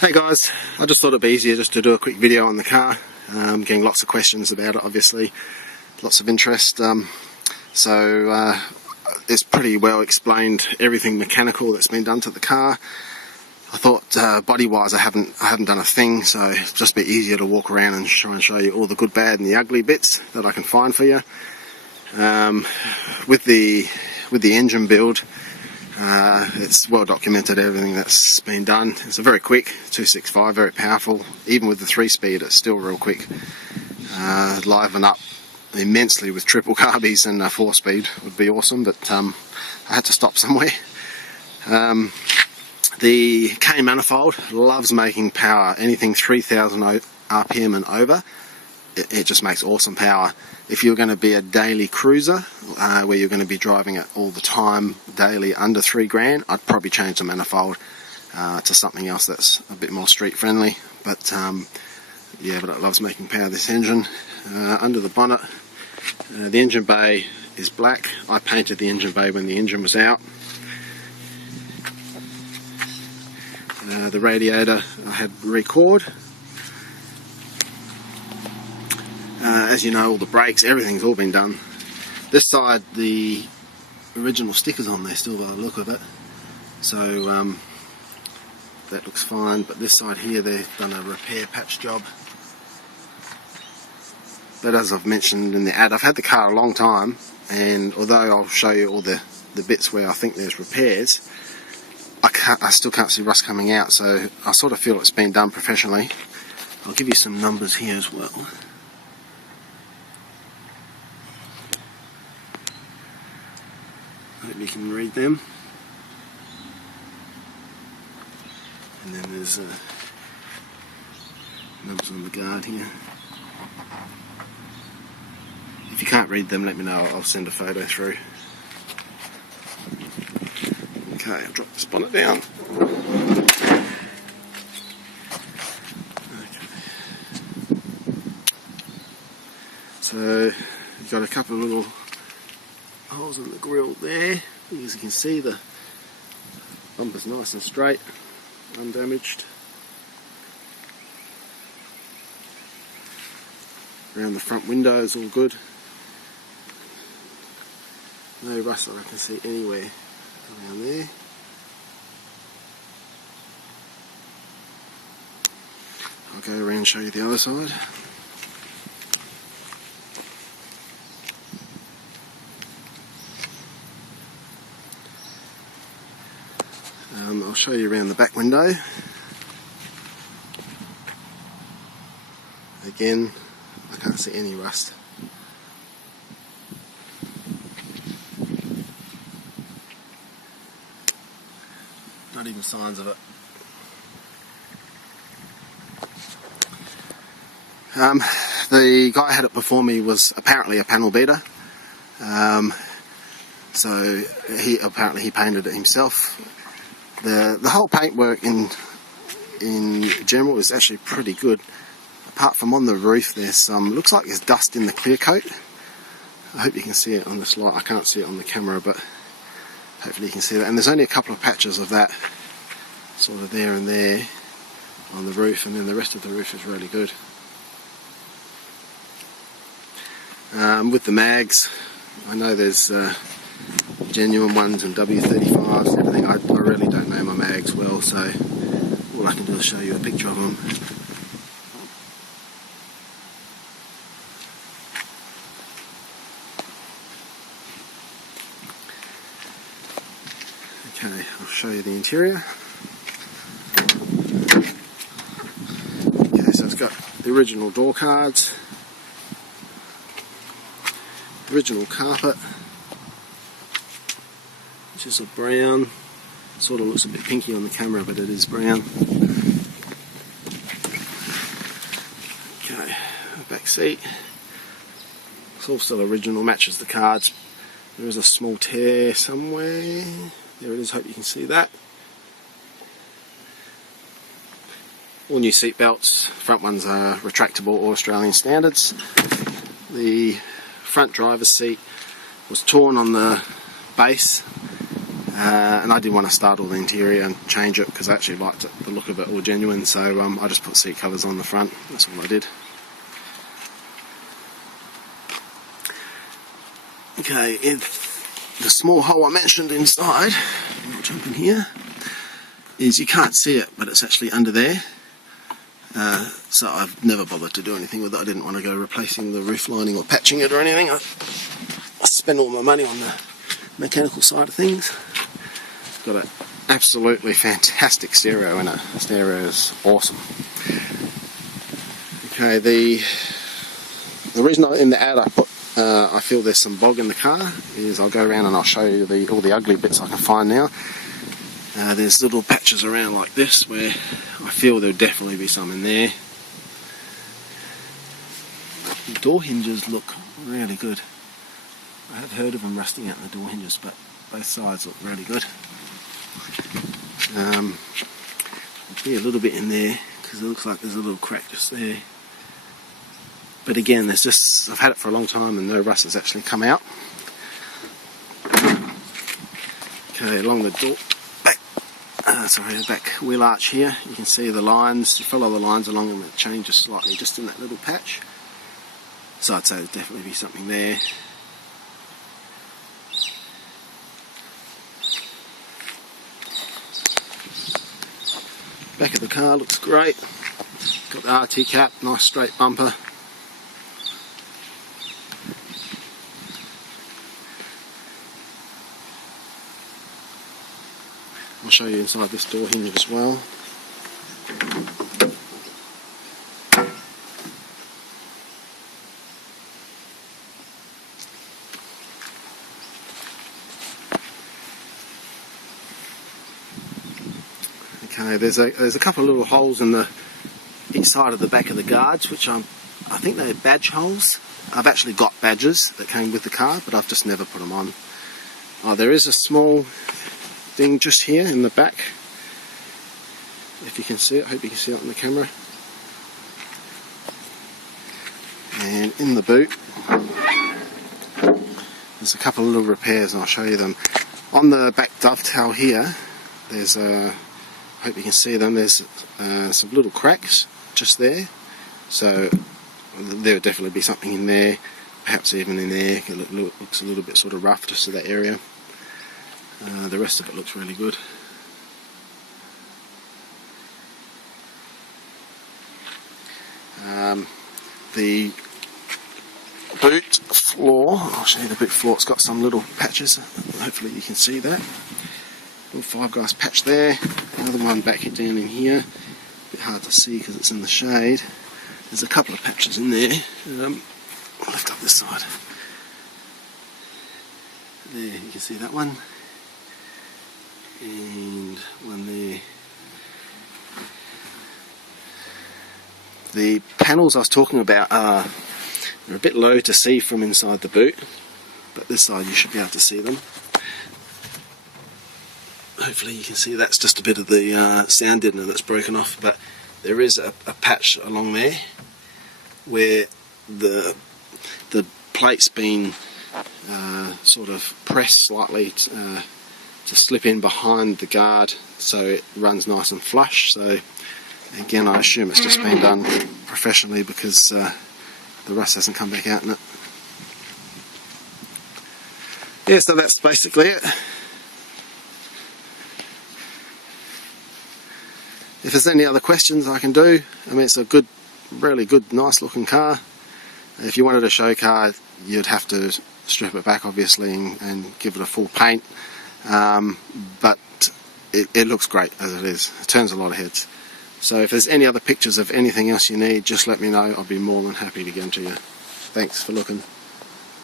Hey guys, I just thought it'd be easier just to do a quick video on the car. Getting lots of questions about it, obviously, lots of interest. So it's pretty well explained, everything mechanical that's been done to the car. I thought body wise I haven't done a thing, so it's just a bit easier to walk around and try and show you all the good, bad and the ugly bits that I can find for you. With the engine build, it's well documented, everything that's been done. It's a very quick 265, very powerful. Even with the 3-speed, it's still real quick. Liven up immensely with triple carbies, and a 4-speed would be awesome, but I had to stop somewhere. The K manifold loves making power. Anything 3000 RPM and over, it just makes awesome power. If you're going to be a daily cruiser, where you're going to be driving it all the time, daily under 3 grand, I'd probably change the manifold to something else that's a bit more street friendly. But yeah, but it loves making power, this engine. Under the bonnet, the engine bay is black. I painted the engine bay when the engine was out. The radiator I had record. As you know, all the brakes, everything's all been done. This side, the original stickers on there still by the look of it, so that looks fine. But this side here, they've done a repair patch job. But as I've mentioned in the ad, I've had the car a long time, and although I'll show you all the bits where I think there's repairs, I still can't see rust coming out, so I sort of feel it's been done professionally. I'll give you some numbers here as well. Hope you can read them. And then there's numbers on the guard here. If you can't read them, let me know, I'll send a photo through. Okay, I'll drop this bonnet down. Okay. So, you've got a couple of little holes in the grille there. As you can see, the bumper's nice and straight, undamaged. Around the front window is all good. No rust that I can see anywhere around there. I'll go around and show you the other side. I'll show you around the back window. Again, I can't see any rust. Not even signs of it. The guy who had it before me was apparently a panel beater. So he painted it himself. The whole paintwork in general is actually pretty good. Apart from on the roof, there's some, looks like there's dust in the clear coat. I hope you can see it on this light. I can't see it on the camera, but hopefully you can see that. And there's only a couple of patches of that, sort of there and there on the roof, and then the rest of the roof is really good. With the mags, I know there's genuine ones and W35s and everything. I really don't know my mags well, so all I can do is show you a picture of them. Okay, I'll show you the interior. Okay, so it's got the original door cards, the original carpet, which is a brown. Sort of looks a bit pinky on the camera, but it is brown. Okay, back seat. It's all still original, matches the cards. There is a small tear somewhere. There it is, hope you can see that. All new seat belts. Front ones are retractable or Australian standards. The front driver's seat was torn on the base and I didn't want to startle the interior and change it because I actually liked it, the look of it all genuine, so I just put seat covers on the front. That's all I did. Okay, the small hole I mentioned inside, I'll jump in here, is you can't see it, but it's actually under there. So I've never bothered to do anything with it. I didn't want to go replacing the roof lining or patching it or anything. I spend all my money on the mechanical side of things. Got an absolutely fantastic stereo in it. The stereo is awesome. Okay, the reason in the ad I put I feel there's some bog in the car is I'll go around and I'll show you all the ugly bits I can find now. There's little patches around like this where I feel there'll definitely be some in there. The door hinges look really good. I have heard of them rusting out in the door hinges, but both sides look really good. There'll be a little bit in there because it looks like there's a little crack just there. But again, I've had it for a long time and no rust has actually come out. Okay, along the door, the back wheel arch here, you can see the lines. You follow the lines along and it changes slightly just in that little patch. So I'd say there'd definitely be something there. Back of the car looks great. Got the RT cap, nice straight bumper. I'll show you inside this door hinge as well. Okay, there's a couple of little holes in each side of the back of the guards, which I think they're badge holes. I've actually got badges that came with the car, but I've just never put them on. There is a small thing just here in the back, if you can see it. I hope you can see it on the camera. And in the boot there's a couple of little repairs and I'll show you them. On the back dovetail here there's I hope you can see them, there's some little cracks just there, so there would definitely be something in there, perhaps even in there. It looks a little bit sort of rough just to that area. The rest of it looks really good. The boot floor, I'll show you the boot floor, it's got some little patches, hopefully you can see that. Little fiberglass patch there, another one back down in here, a bit hard to see because it's in the shade. There's a couple of patches in there. I'll lift up this side. There, you can see that one. And one there. The panels I was talking about are a bit low to see from inside the boot, but this side you should be able to see them. Hopefully you can see that's just a bit of the sound deadener that's broken off, but there is a patch along there where the plate's been sort of pressed slightly to slip in behind the guard so it runs nice and flush. So again, I assume it's just been done professionally because the rust hasn't come back out in it. Yeah, so that's basically it. If there's any other questions I can do, I mean, it's a good, really good, nice looking car. If you wanted a show car, you'd have to strip it back obviously and give it a full paint, but it looks great as it is. It turns a lot of heads. So if there's any other pictures of anything else you need, just let me know. I'll be more than happy to get them to you. Thanks for looking.